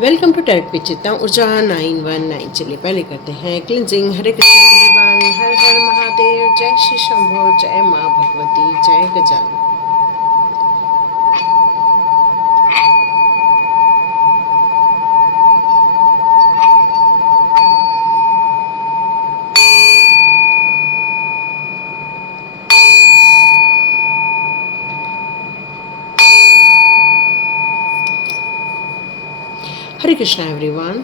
Welcome to tarot विचित्रा ऊर्जा 919। चलिए पहले करते हैं क्लिनजिंग। हरे कृष्ण एवरीवन, हर हर महादेव, जय श्री शंभो, जय माँ भगवती, जय गजानन। हरे कृष्णा एवरीवन,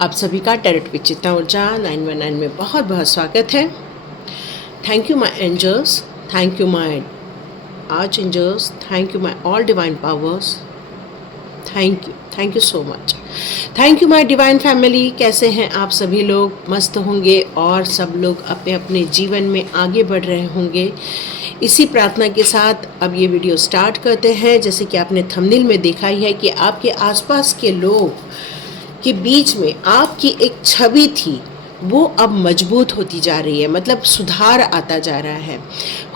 आप सभी का टैरेट विचित्रा ऊर्जा 919 में बहुत बहुत स्वागत है। Thank you my angels, thank you my archangels, thank you my all divine powers, thank you so much. Thank you my divine family. कैसे हैं आप सभी लोग? मस्त होंगे और सब लोग अपने अपने जीवन में आगे बढ़ रहे होंगे। इसी प्रार्थना के साथ अब ये वीडियो स्टार्ट करते हैं। जैसे कि आपने थंबनेल में देखा ही है कि आपके आसपास के लोग के बीच में आपकी एक छवि थी, वो अब मजबूत होती जा रही है, मतलब सुधार आता जा रहा है।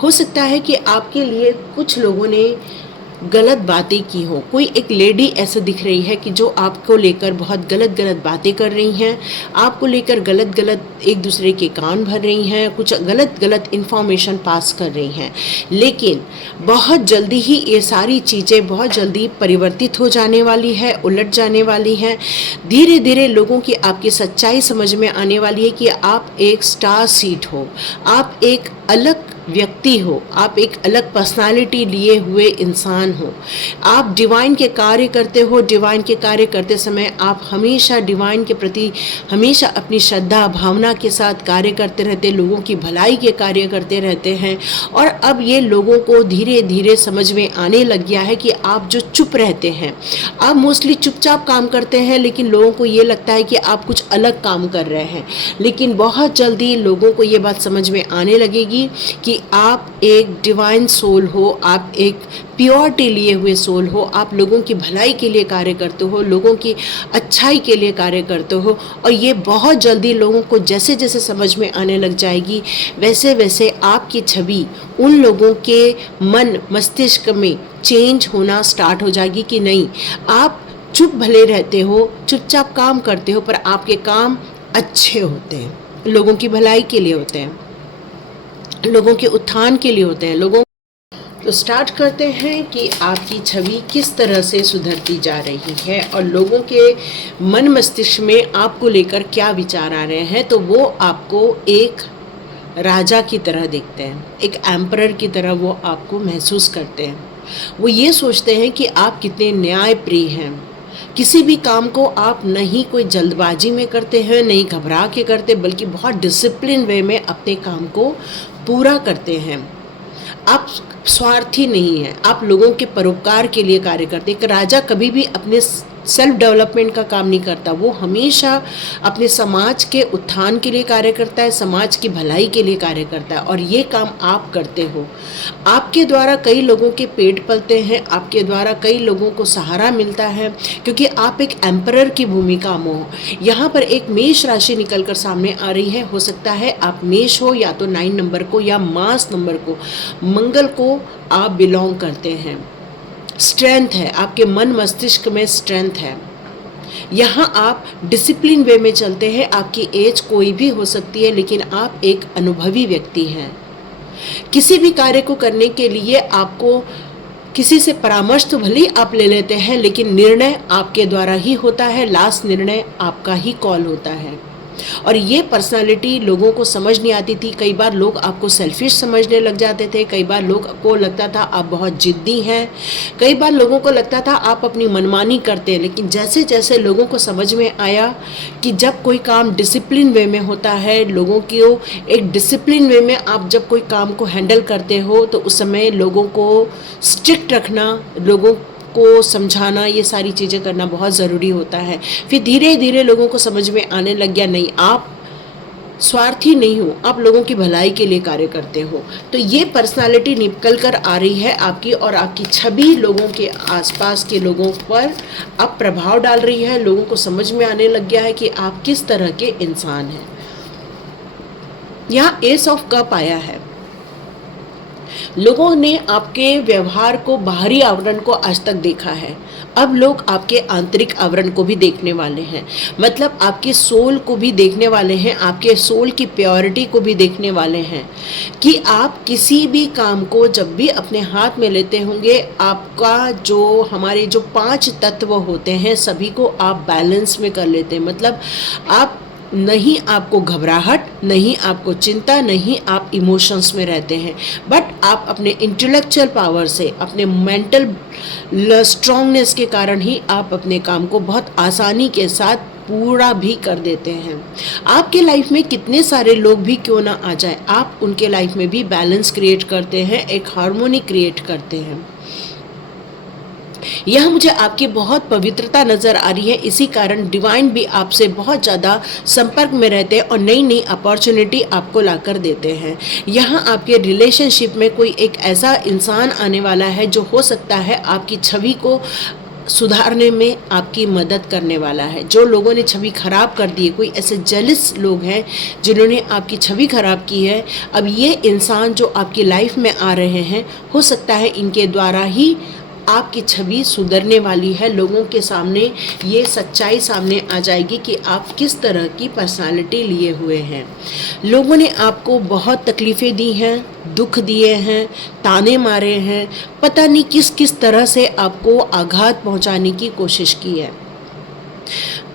हो सकता है कि आपके लिए कुछ लोगों ने गलत बातें की हो। कोई एक लेडी ऐसे दिख रही है कि जो आपको लेकर बहुत गलत गलत बातें कर रही हैं, आपको लेकर गलत गलत एक दूसरे के कान भर रही हैं, कुछ गलत गलत इन्फॉर्मेशन पास कर रही हैं। लेकिन बहुत जल्दी ही ये सारी चीज़ें बहुत जल्दी परिवर्तित हो जाने वाली है, उलट जाने वाली हैं। धीरे धीरे लोगों की आपकी सच्चाई समझ में आने वाली है कि आप एक स्टार सीड हो, आप एक अलग व्यक्ति हो, आप एक अलग पर्सनालिटी लिए हुए इंसान हो। आप डिवाइन के कार्य करते हो। डिवाइन के कार्य करते समय आप हमेशा डिवाइन के प्रति हमेशा अपनी श्रद्धा भावना के साथ कार्य करते रहते, लोगों की भलाई के कार्य करते रहते हैं। और अब ये लोगों को धीरे धीरे समझ में आने लग गया है कि आप जो चुप रहते हैं, आप मोस्टली चुपचाप काम करते हैं, लेकिन लोगों को ये लगता है कि आप कुछ अलग काम कर रहे हैं। लेकिन बहुत जल्दी लोगों को ये बात समझ में आने लगेगी कि आप एक डिवाइन सोल हो, आप एक प्योरिटी लिए हुए सोल हो, आप लोगों की भलाई के लिए कार्य करते हो, लोगों की अच्छाई के लिए कार्य करते हो। और ये बहुत जल्दी लोगों को जैसे जैसे समझ में आने लग जाएगी, वैसे वैसे आपकी छवि उन लोगों के मन मस्तिष्क में चेंज होना स्टार्ट हो जाएगी कि नहीं, आप चुप भले रहते हो, चुपचाप काम करते हो, पर आपके काम अच्छे होते हैं, लोगों की भलाई के लिए होते हैं, लोगों के उत्थान के लिए होते हैं। लोगों तो स्टार्ट करते हैं कि आपकी छवि किस तरह से सुधरती जा रही है और लोगों के मन मस्तिष्क में आपको लेकर क्या विचार आ रहे हैं। तो वो आपको एक राजा की तरह देखते हैं, एक एम्परर की तरह वो आपको महसूस करते हैं। वो ये सोचते हैं कि आप कितने न्यायप्रिय हैं। किसी भी काम को आप नहीं कोई जल्दबाजी में करते हैं, नहीं घबरा के करते, बल्कि बहुत डिसिप्लिन वे में अपने काम को पूरा करते हैं। आप स्वार्थी नहीं हैं, आप लोगों के परोपकार के लिए कार्य करते हैं। एक राजा कभी भी अपने सेल्फ डेवलपमेंट का काम नहीं करता, वो हमेशा अपने समाज के उत्थान के लिए कार्य करता है, समाज की भलाई के लिए कार्य करता है। और ये काम आप करते हो। आपके द्वारा कई लोगों के पेट पलते हैं, आपके द्वारा कई लोगों को सहारा मिलता है, क्योंकि आप एक एम्परर की भूमिका में हो। यहाँ पर एक मेष राशि निकल कर सामने आ रही है। हो सकता है आप मेष हो, या तो 9 नंबर को या मास नंबर को, मंगल को आप बिलोंग करते हैं। स्ट्रेंथ है, आपके मन मस्तिष्क में स्ट्रेंथ है। यहाँ आप डिसिप्लिन वे में चलते हैं। आपकी एज कोई भी हो सकती है, लेकिन आप एक अनुभवी व्यक्ति हैं। किसी भी कार्य को करने के लिए आपको किसी से परामर्श तो भले ही आप ले लेते हैं, लेकिन निर्णय आपके द्वारा ही होता है। लास्ट निर्णय आपका ही कॉल होता है। और ये पर्सनालिटी लोगों को समझ नहीं आती थी। कई बार लोग आपको सेल्फिश समझने लग जाते थे, कई बार लोग को लगता था आप बहुत जिद्दी हैं, कई बार लोगों को लगता था आप अपनी मनमानी करते हैं। लेकिन जैसे जैसे लोगों को समझ में आया कि जब कोई काम डिसिप्लिन वे में होता है, लोगों को एक डिसिप्लिन वे में आप जब कोई काम को हैंडल करते हो, तो उस समय लोगों को स्ट्रिक्ट रखना, लोगों को समझाना, ये सारी चीज़ें करना बहुत ज़रूरी होता है। फिर धीरे धीरे लोगों को समझ में आने लग गया, नहीं, आप स्वार्थी नहीं हो, आप लोगों की भलाई के लिए कार्य करते हो। तो ये पर्सनालिटी निकल कर आ रही है आपकी, और आपकी छवि लोगों के आसपास के लोगों पर अब प्रभाव डाल रही है। लोगों को समझ में आने लग गया है कि आप किस तरह के इंसान हैं। यहाँ एस ऑफ कप आया है। लोगों ने आपके व्यवहार को, बाहरी आवरण को आज तक देखा है। अब लोग आपके आंतरिक आवरण को भी देखने वाले हैं, मतलब आपके सोल को भी देखने वाले हैं, आपके सोल की प्योरिटी को भी देखने वाले हैं कि आप किसी भी काम को जब भी अपने हाथ में लेते होंगे, आपका जो, हमारे जो 5 तत्व होते हैं सभी को आप बैलेंस में कर लेते हैं। मतलब आप नहीं, आपको घबराहट नहीं, आपको चिंता नहीं, आप इमोशंस में रहते हैं, बट आप अपने इंटेलेक्चुअल पावर से, अपने मेंटल स्ट्रांगनेस के कारण ही आप अपने काम को बहुत आसानी के साथ पूरा भी कर देते हैं। आपके लाइफ में कितने सारे लोग भी क्यों ना आ जाए, आप उनके लाइफ में भी बैलेंस क्रिएट करते हैं, एक हार्मोनी क्रिएट करते हैं। यह मुझे आपकी बहुत पवित्रता नज़र आ रही है, इसी कारण डिवाइन भी आपसे बहुत ज़्यादा संपर्क में रहते हैं और नई नई अपॉर्चुनिटी आपको लाकर देते हैं। यहाँ आपके रिलेशनशिप में कोई एक ऐसा इंसान आने वाला है जो हो सकता है आपकी छवि को सुधारने में आपकी मदद करने वाला है। जो लोगों ने छवि खराब कर दी है, कोई ऐसे जेलस लोग हैं जिन्होंने आपकी छवि खराब की है, अब ये इंसान जो आपकी लाइफ में आ रहे हैं, हो सकता है इनके द्वारा ही आपकी छवि सुधरने वाली है। लोगों के सामने ये सच्चाई सामने आ जाएगी कि आप किस तरह की पर्सनालिटी लिए हुए हैं। लोगों ने आपको बहुत तकलीफ़ें दी हैं, दुख दिए हैं, ताने मारे हैं, पता नहीं किस किस तरह से आपको आघात पहुंचाने की कोशिश की है।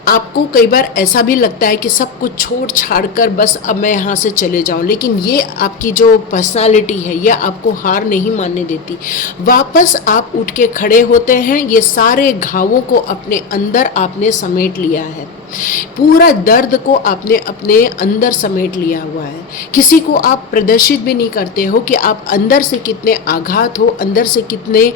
आपको कई बार ऐसा भी लगता है कि सब कुछ छोड़ छाड़ कर बस अब मैं यहाँ से चले जाऊँ, लेकिन ये आपकी जो पर्सनालिटी है यह आपको हार नहीं मानने देती। वापस आप उठ के खड़े होते हैं, ये सारे घावों को अपने अंदर आपने समेट लिया है, पूरा दर्द को आपने अपने अंदर समेट लिया हुआ है। किसी को आप प्रदर्शित भी नहीं करते हो कि आप अंदर से कितने आघात हो, अंदर से कितने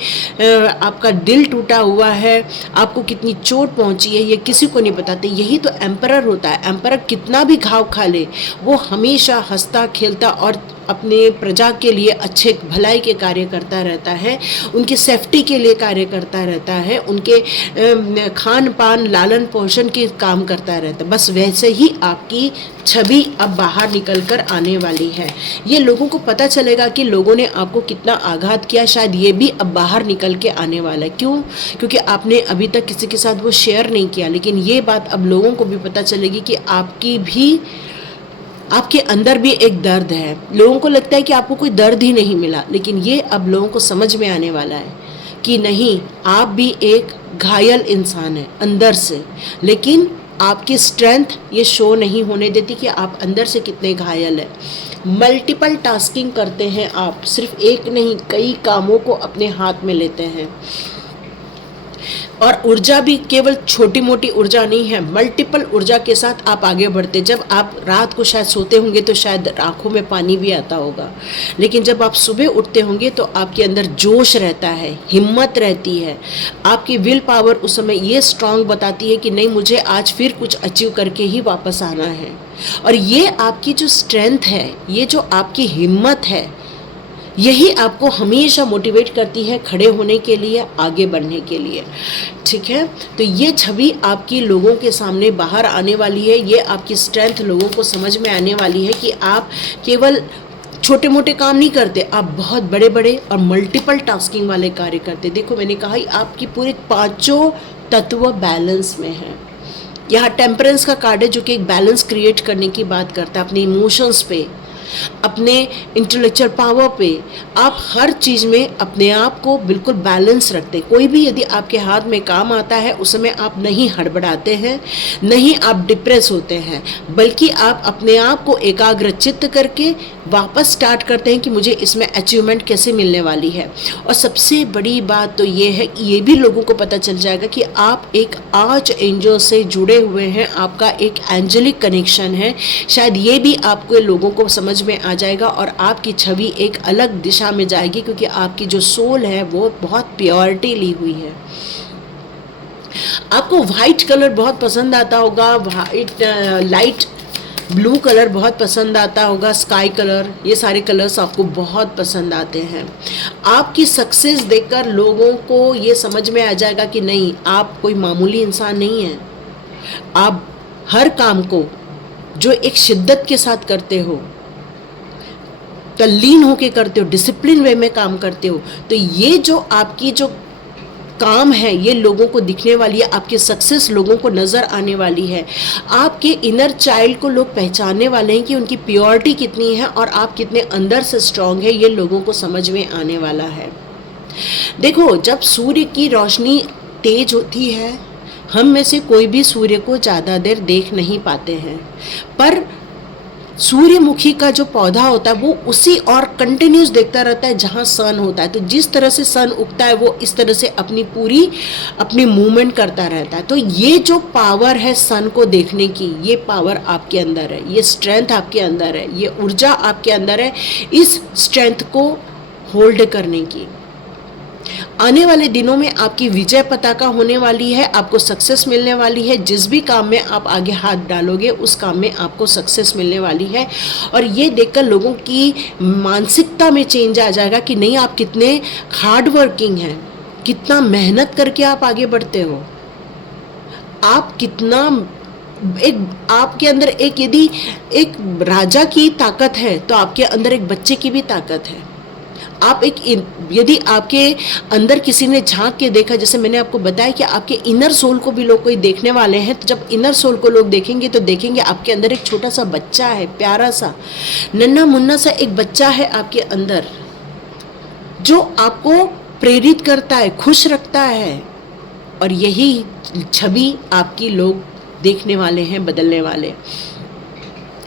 आपका दिल टूटा हुआ है, आपको कितनी चोट पहुंची है, ये किसी को नहीं बताते। यही तो एम्परर होता है। एम्परर कितना भी घाव खा ले, वो हमेशा हंसता खेलता और अपने प्रजा के लिए अच्छे भलाई के कार्य करता रहता है, उनकी सेफ्टी के लिए कार्य करता रहता है, उनके खान पान लालन पोषण के काम करता रहता है। बस वैसे ही आपकी छवि अब बाहर निकल कर आने वाली है। ये लोगों को पता चलेगा कि लोगों ने आपको कितना आघात किया, शायद ये भी अब बाहर निकल के आने वाला है। क्यों? क्योंकि आपने अभी तक किसी के साथ वो शेयर नहीं किया, लेकिन ये बात अब लोगों को भी पता चलेगी कि आपके अंदर भी एक दर्द है। लोगों को लगता है कि आपको कोई दर्द ही नहीं मिला, लेकिन ये अब लोगों को समझ में आने वाला है कि नहीं, आप भी एक घायल इंसान हैं अंदर से, लेकिन आपकी स्ट्रेंथ ये शो नहीं होने देती कि आप अंदर से कितने घायल हैं। मल्टीपल टास्किंग करते हैं आप, सिर्फ एक नहीं कई कामों को अपने हाथ में लेते हैं। और ऊर्जा भी केवल छोटी मोटी ऊर्जा नहीं है, मल्टीपल ऊर्जा के साथ आप आगे बढ़ते। जब आप रात को शायद सोते होंगे तो शायद आंखों में पानी भी आता होगा, लेकिन जब आप सुबह उठते होंगे तो आपके अंदर जोश रहता है, हिम्मत रहती है। आपकी विल पावर उस समय ये स्ट्रांग बताती है कि नहीं, मुझे आज फिर कुछ अचीव करके ही वापस आना है। और ये आपकी जो स्ट्रेंथ है, ये जो आपकी हिम्मत है, यही आपको हमेशा मोटिवेट करती है खड़े होने के लिए, आगे बढ़ने के लिए। ठीक है, तो ये छवि आपकी लोगों के सामने बाहर आने वाली है। ये आपकी स्ट्रेंथ लोगों को समझ में आने वाली है कि आप केवल छोटे मोटे काम नहीं करते, आप बहुत बड़े बड़े और मल्टीपल टास्किंग वाले कार्य करते। देखो, मैंने कहा ही आपकी पूरे 5 तत्व बैलेंस में हैं। यहाँ टेम्परेंस का कार्ड है जो कि एक बैलेंस क्रिएट करने की बात करता है, अपने इमोशंस पे, अपने इंटेलेक्चुअल पावर पे। आप हर चीज़ में अपने आप को बिल्कुल बैलेंस रखते। कोई भी यदि आपके हाथ में काम आता है उस समय आप नहीं हड़बड़ाते हैं, नहीं आप डिप्रेस होते हैं, बल्कि आप अपने आप को एकाग्रचित्त करके वापस स्टार्ट करते हैं कि मुझे इसमें अचीवमेंट कैसे मिलने वाली है। और सबसे बड़ी बात तो ये है कि ये भी लोगों को पता चल जाएगा कि आप एक आर्च एंजल से जुड़े हुए हैं, आपका एक एंजेलिक कनेक्शन है। शायद ये भी आपको लोगों को समझ में आ जाएगा और आपकी छवि एक अलग दिशा में जाएगी, क्योंकि आपकी जो सोल है वो बहुत प्योरिटी ली हुई है। आपको वाइट कलर बहुत पसंद आता होगा, वाइट लाइट ब्लू कलर बहुत पसंद आता होगा, स्काई कलर, ये सारे कलर्स आपको बहुत पसंद आते हैं। आपकी सक्सेस देखकर लोगों को ये समझ में आ जाएगा कि नहीं, आप कोई मामूली इंसान नहीं हैं। आप हर काम को जो एक शिद्दत के साथ करते हो, तल्लीन होके करते हो, डिसिप्लिन वे में काम करते हो, तो ये जो आपकी जो काम है ये लोगों को दिखने वाली है, आपकी सक्सेस लोगों को नज़र आने वाली है, आपके इनर चाइल्ड को लोग पहचानने वाले हैं कि उनकी प्योरिटी कितनी है और आप कितने अंदर से स्ट्रांग है, ये लोगों को समझ में आने वाला है। देखो, जब सूर्य की रोशनी तेज होती है, हम में से कोई भी सूर्य को ज़्यादा देर देख नहीं पाते हैं, पर सूर्यमुखी का जो पौधा होता है वो उसी और कंटिन्यूस देखता रहता है जहाँ सन होता है। तो जिस तरह से सन उगता है वो इस तरह से अपनी मूवमेंट करता रहता है। तो ये जो पावर है सन को देखने की, ये पावर आपके अंदर है, ये स्ट्रेंथ आपके अंदर है, ये ऊर्जा आपके अंदर है इस स्ट्रेंथ को होल्ड करने की। आने वाले दिनों में आपकी विजय पताका होने वाली है, आपको सक्सेस मिलने वाली है। जिस भी काम में आप आगे हाथ डालोगे उस काम में आपको सक्सेस मिलने वाली है। और ये देखकर लोगों की मानसिकता में चेंज आ जाएगा कि नहीं, आप कितने हार्ड वर्किंग हैं, कितना मेहनत करके आप आगे बढ़ते हो, आप कितना आपके अंदर यदि एक राजा की ताकत है तो आपके अंदर एक बच्चे की भी ताकत है। आप यदि आपके अंदर किसी ने झांक के देखा, जैसे मैंने आपको बताया कि आपके इनर सोल को भी लोग कोई देखने वाले हैं, तो जब इनर सोल को लोग देखेंगे तो देखेंगे आपके अंदर एक छोटा सा बच्चा है, प्यारा सा नन्हा मुन्ना सा एक बच्चा है आपके अंदर, जो आपको प्रेरित करता है, खुश रखता है। और यही छवि आपकी लोग देखने वाले हैं, बदलने वाले।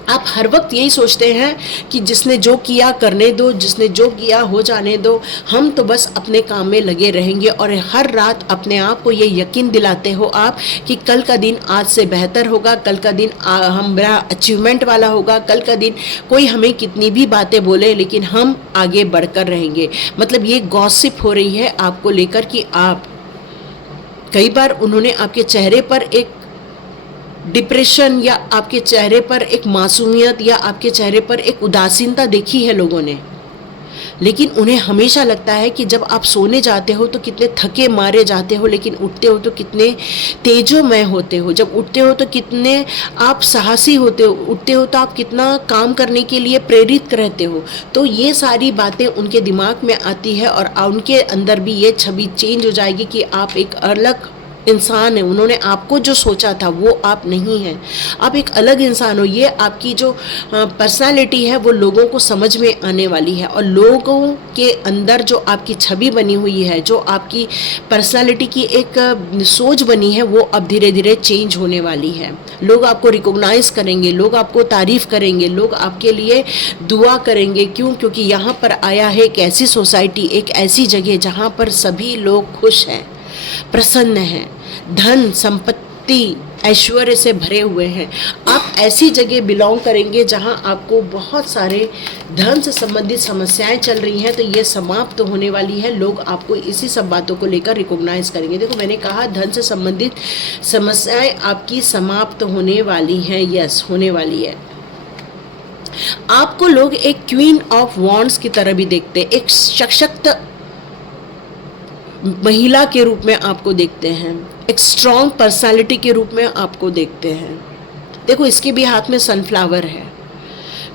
आप हर वक्त यही सोचते हैं कि जिसने जो किया करने दो, जिसने जो किया हो जाने दो, हम तो बस अपने काम में लगे रहेंगे। और हर रात अपने आप को ये यकीन दिलाते हो आप कि कल का दिन आज से बेहतर होगा, कल का दिन हमारा अचीवमेंट वाला होगा, कल का दिन कोई हमें कितनी भी बातें बोले लेकिन हम आगे बढ़कर रहेंगे। मतलब ये गॉसिप हो रही है आपको लेकर कि आप, कई बार उन्होंने आपके चेहरे पर एक डिप्रेशन या आपके चेहरे पर एक मासूमियत या आपके चेहरे पर एक उदासीनता देखी है लोगों ने, लेकिन उन्हें हमेशा लगता है कि जब आप सोने जाते हो तो कितने थके मारे जाते हो, लेकिन उठते हो तो कितने तेजोमय होते हो, जब उठते हो तो कितने आप साहसी होते हो, उठते हो तो आप कितना काम करने के लिए प्रेरित रहते हो। तो ये सारी बातें उनके दिमाग में आती है और उनके अंदर भी ये छवि चेंज हो जाएगी कि आप एक अलग इंसान है। उन्होंने आपको जो सोचा था वो आप नहीं हैं, आप एक अलग इंसान हो। ये आपकी जो पर्सनालिटी है वो लोगों को समझ में आने वाली है, और लोगों के अंदर जो आपकी छवि बनी हुई है, जो आपकी पर्सनालिटी की एक सोच बनी है, वो अब धीरे धीरे चेंज होने वाली है। लोग आपको रिकॉग्नाइज करेंगे, लोग आपको तारीफ करेंगे, लोग आपके लिए दुआ करेंगे। क्यों? क्योंकि यहाँ पर आया है एक ऐसी सोसाइटी, एक ऐसी जगह जहाँ पर सभी लोग खुश हैं, प्रसन्न हैं, धन संपत्ति ऐश्वर्य से भरे हुए हैं। आप ऐसी जगह बिलोंग करेंगे जहां आपको बहुत सारे धन से संबंधित समस्याएं चल रही हैं, तो ये समाप्त होने वाली है। लोग आपको इसी सब बातों को लेकर रिकॉग्नाइज करेंगे। देखो, मैंने कहा धन से संबंधित समस्याएं आपकी समाप्त होने वाली हैं। यस, होने वाली है। आपको लोग एक क्वीन ऑफ वॉन्ड्स की तरह भी देखते हैं, एक सशक्त महिला के रूप में आपको देखते हैं, एक स्ट्रॉन्ग पर्सनालिटी के रूप में आपको देखते हैं। देखो, इसके भी हाथ में सनफ्लावर है,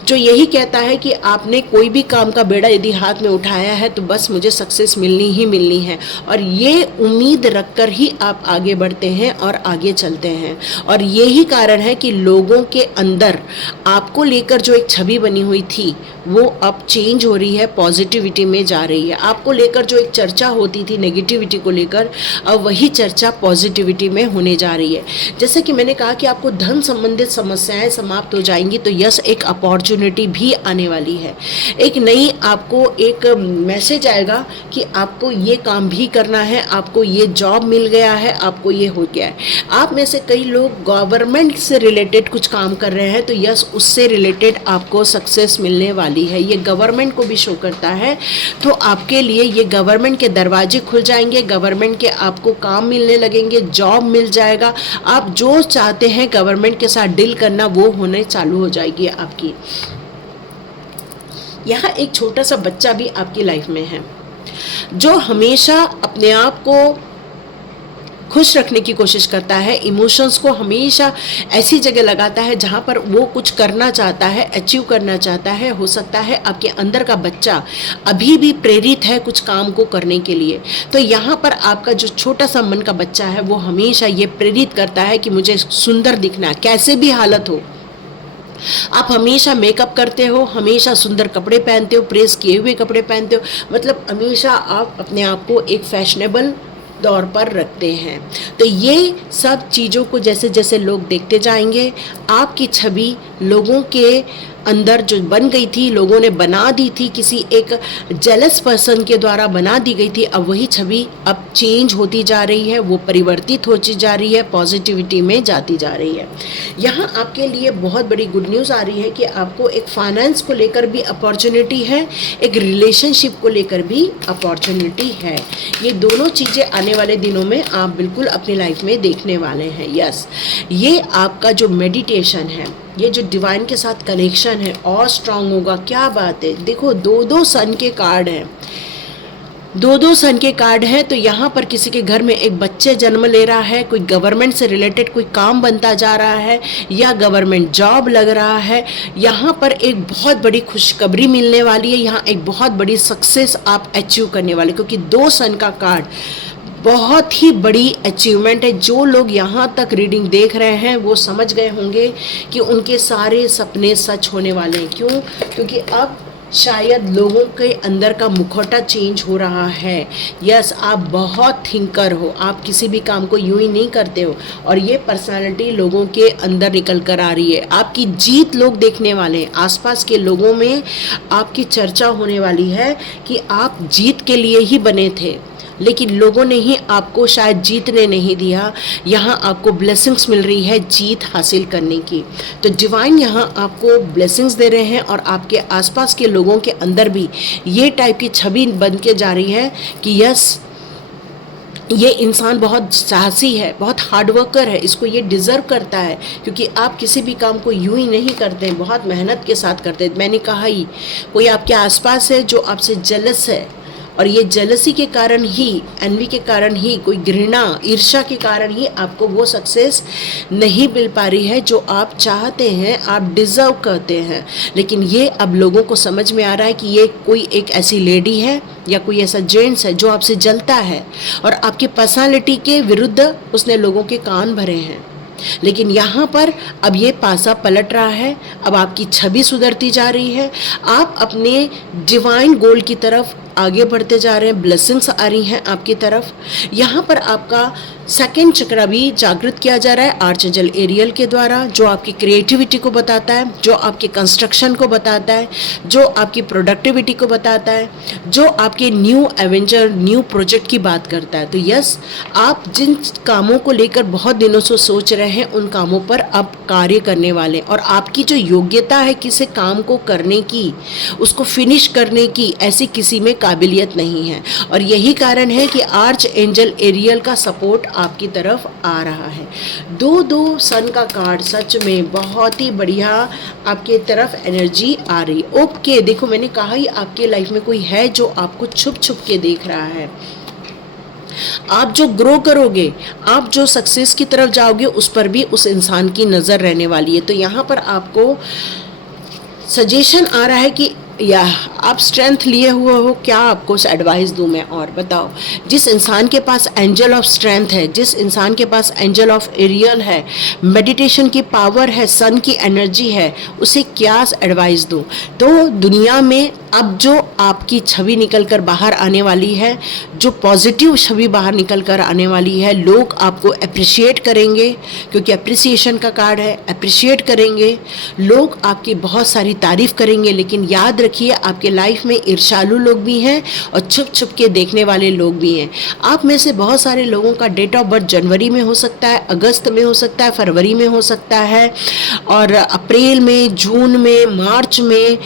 जो यही कहता है कि आपने कोई भी काम का बेड़ा यदि हाथ में उठाया है तो बस मुझे सक्सेस मिलनी ही मिलनी है। और ये उम्मीद रखकर ही आप आगे बढ़ते हैं और आगे चलते हैं। और यही कारण है कि लोगों के अंदर आपको लेकर जो एक छवि बनी हुई थी वो अब चेंज हो रही है, पॉजिटिविटी में जा रही है। आपको लेकर जो एक चर्चा होती थी नेगेटिविटी को लेकर, अब वही चर्चा पॉजिटिविटी में होने जा रही है। जैसे कि मैंने कहा कि आपको धन संबंधित समस्याएं समाप्त हो जाएंगी, तो यस, एक अपॉर्चुनिटी भी आने वाली है। एक नई आपको एक मैसेज आएगा कि आपको ये काम भी करना है, आपको ये जॉब मिल गया है, आपको ये हो गया है। आप में से कई लोग गवर्नमेंट से रिलेटेड कुछ काम कर रहे हैं, तो यस, उससे रिलेटेड आपको सक्सेस मिलने वाली है। ये गवर्नमेंट को भी शो करता है। तो आपके लिए ये गवर्नमेंट के दरवाजे खुल जाएंगे, गवर्नमेंट के आपको काम मिलने लगेंगे, जॉब मिल जाएगा। आप जो चाहते हैं गवर्नमेंट के साथ डील करना, वो होने चालू हो जाएगी आपकी। यहाँ एक छोटा सा बच्चा भी आपकी लाइफ में है, जो हमेशा अपने आप को खुश रखने की कोशिश करता है, इमोशंस को हमेशा ऐसी जगह लगाता है जहाँ पर वो कुछ करना चाहता है, अचीव करना चाहता है। हो सकता है आपके अंदर का बच्चा अभी भी प्रेरित है कुछ काम को करने के लिए, तो यहाँ पर आपका जो छोटा सा मन का बच्चा है वो हमेशा ये प्रेरित करता है कि मुझे सुंदर दिखना है, कैसे भी हालत हो। आप हमेशा मेकअप करते हो, हमेशा सुंदर कपड़े पहनते हो, प्रेस किए हुए कपड़े पहनते हो, मतलब हमेशा आप अपने आप को एक फैशनेबल दौर पर रखते हैं। तो ये सब चीज़ों को जैसे जैसे लोग देखते जाएंगे, आपकी छवि लोगों के अंदर जो बन गई थी, लोगों ने बना दी थी, किसी एक जेलस पर्सन के द्वारा बना दी गई थी, अब वही छवि अब चेंज होती जा रही है, वो परिवर्तित होती जा रही है, पॉजिटिविटी में जाती जा रही है। यहाँ आपके लिए बहुत बड़ी गुड न्यूज़ आ रही है कि आपको एक फाइनेंस को लेकर भी अपॉर्चुनिटी है, एक रिलेशनशिप को लेकर भी अपॉर्चुनिटी है। ये दोनों चीज़ें आने वाले दिनों में आप बिल्कुल अपनी लाइफ में देखने वाले हैं। यस, ये आपका जो मेडिटेशन है, ये जो डिवाइन के साथ कनेक्शन है और स्ट्रांग होगा। क्या बात है, देखो दो सन के कार्ड हैं, दो सन के कार्ड है। तो यहाँ पर किसी के घर में एक बच्चे जन्म ले रहा है, कोई गवर्नमेंट से रिलेटेड कोई काम बनता जा रहा है या गवर्नमेंट जॉब लग रहा है। यहाँ पर एक बहुत बड़ी खुशखबरी मिलने वाली है, यहाँ एक बहुत बड़ी सक्सेस आप अचीव करने वाले, क्योंकि दो सन का कार्ड बहुत ही बड़ी अचीवमेंट है। जो लोग यहाँ तक रीडिंग देख रहे हैं वो समझ गए होंगे कि उनके सारे सपने सच होने वाले हैं। क्यों? क्योंकि अब शायद लोगों के अंदर का मुखौटा चेंज हो रहा है। यस, आप बहुत थिंकर हो, आप किसी भी काम को यूं ही नहीं करते हो, और ये पर्सनालिटी लोगों के अंदर निकल कर आ रही है। आपकी जीत लोग देखने वाले हैं, आसपास के लोगों में आपकी चर्चा होने वाली है कि आप जीत के लिए ही बने थे, लेकिन लोगों ने ही आपको शायद जीतने नहीं दिया। यहाँ आपको ब्लेसिंग्स मिल रही है जीत हासिल करने की। तो डिवाइन यहाँ आपको ब्लेसिंग्स दे रहे हैं, और आपके आसपास के लोगों के अंदर भी ये टाइप की छवि बन के जा रही है कि यस, ये इंसान बहुत साहसी है, बहुत हार्ड वर्कर है, इसको ये डिज़र्व करता है, क्योंकि आप किसी भी काम को यूं ही नहीं करते हैं, बहुत मेहनत के साथ करते हैं। मैंने कहा ही, कोई आपके आसपास है जो आपसे जेलस है, और ये जेलसी के कारण ही, एनवी के कारण ही, कोई घृणा ईर्ष्या के कारण ही आपको वो सक्सेस नहीं मिल पा रही है जो आप चाहते हैं, आप डिज़र्व करते हैं। लेकिन ये अब लोगों को समझ में आ रहा है कि ये कोई एक ऐसी लेडी है या कोई ऐसा जेंट्स है जो आपसे जलता है, और आपकी पर्सनालिटी के विरुद्ध उसने लोगों के कान भरे हैं। लेकिन यहाँ पर अब ये पासा पलट रहा है, अब आपकी छवि सुधरती जा रही है, आप अपने डिवाइन गोल की तरफ आगे बढ़ते जा रहे हैं, ब्लेसिंग्स आ रही हैं आपकी तरफ। यहाँ पर आपका सेकंड चक्र भी जागृत किया जा रहा है आर्चएंजल एरियल के द्वारा, जो आपकी क्रिएटिविटी को बताता है, जो आपके कंस्ट्रक्शन को बताता है, जो आपकी प्रोडक्टिविटी को बताता है, जो आपके न्यू एवेंचर, न्यू प्रोजेक्ट की बात करता है। तो यस, आप जिन कामों को लेकर बहुत दिनों से सोच रहे हैं, उन कामों पर अब कार्य करने वाले, और आपकी जो योग्यता है किसी काम को करने की, उसको फिनिश करने की, ऐसी किसी में काबिलियत नहीं है। और यही कारण है कि आर्च एंजल एरियल का सपोर्ट आपकी तरफ आ रहा है। दो सन का कार्ड सच में बहुत ही बढ़िया आपके तरफ एनर्जी आ रही। ओके, देखो मैंने कहा ही आपके लाइफ में कोई है जो आपको छुप छुप के देख रहा है। आप जो ग्रो करोगे, आप जो सक्सेस की तरफ जाओगे, उस पर भी उस इंसान की नज़र रहने वाली है। तो यहाँ पर आपको सजेशन आ रहा है कि या आप स्ट्रेंथ लिए हुए हो, क्या आपको एडवाइस दूं मैं? और बताओ, जिस इंसान के पास एंजल ऑफ स्ट्रेंथ है, जिस इंसान के पास एंजल ऑफ एरियल है, मेडिटेशन की पावर है, सन की एनर्जी है, उसे क्या एडवाइस दूं? तो दुनिया में अब जो आपकी छवि निकल कर बाहर आने वाली है, जो पॉजिटिव छवि बाहर निकल कर आने वाली है, लोग आपको अप्रिशिएट करेंगे, क्योंकि अप्रिसिएशन का कार्ड है, अप्रिशिएट करेंगे लोग, आपकी बहुत सारी तारीफ करेंगे। लेकिन याद रखिए, आपके लाइफ में ईर्ष्यालु लोग भी हैं और छुप छुप के देखने वाले लोग भी हैं। आप में से बहुत सारे लोगों का डेट ऑफ बर्थ जनवरी में हो सकता है, अगस्त में हो सकता है, फरवरी में हो सकता है, और अप्रैल में, जून में, मार्च में,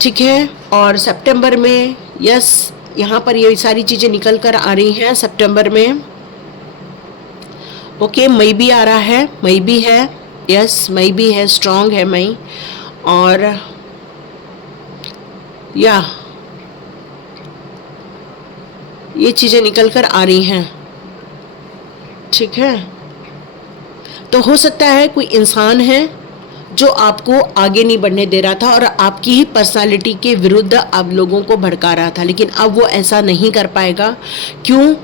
ठीक है, और सितंबर में। यस, यहाँ पर ये सारी चीज़ें निकल कर आ रही हैं सितंबर में। ओके, मई भी आ रहा है, मई भी है, यस मई भी है, स्ट्रॉन्ग है मई। और या ये चीज़ें निकल कर आ रही हैं। ठीक है। तो हो सकता है कोई इंसान है जो आपको आगे नहीं बढ़ने दे रहा था और आपकी ही पर्सनालिटी के विरुद्ध आप लोगों को भड़का रहा था, लेकिन अब वो ऐसा नहीं कर पाएगा। क्यों?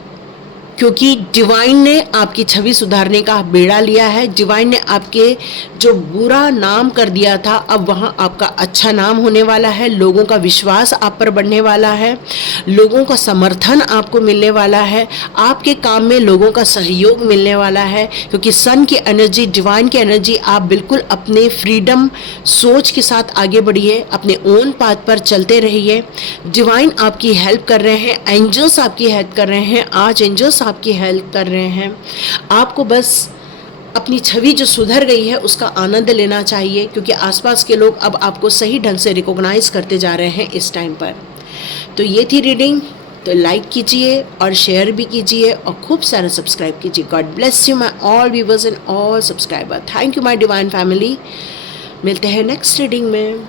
क्योंकि डिवाइन ने आपकी छवि सुधारने का बेड़ा लिया है। डिवाइन ने आपके जो बुरा नाम कर दिया था, अब वहाँ आपका अच्छा नाम होने वाला है। लोगों का विश्वास आप पर बढ़ने वाला है, लोगों का समर्थन आपको मिलने वाला है, आपके काम में लोगों का सहयोग मिलने वाला है। क्योंकि सन की एनर्जी, डिवाइन की एनर्जी, आप बिल्कुल अपने फ्रीडम सोच के साथ आगे बढ़िए, अपने ओन पाथ पर चलते रहिए। डिवाइन आपकी हेल्प कर रहे हैं, एंजल्स आपकी हेल्प कर रहे हैं, आज एंजल्स आपकी हेल्प कर रहे हैं। आपको बस अपनी छवि जो सुधर गई है उसका आनंद लेना चाहिए, क्योंकि आसपास के लोग अब आपको सही ढंग से रिकॉग्नाइज करते जा रहे हैं इस टाइम पर। तो ये थी रीडिंग। तो लाइक कीजिए और शेयर भी कीजिए और खूब सारा सब्सक्राइब कीजिए। God bless you my all viewers and all subscriber. Thank you my divine family. मिलते हैं नेक्स्ट रीडिंग में।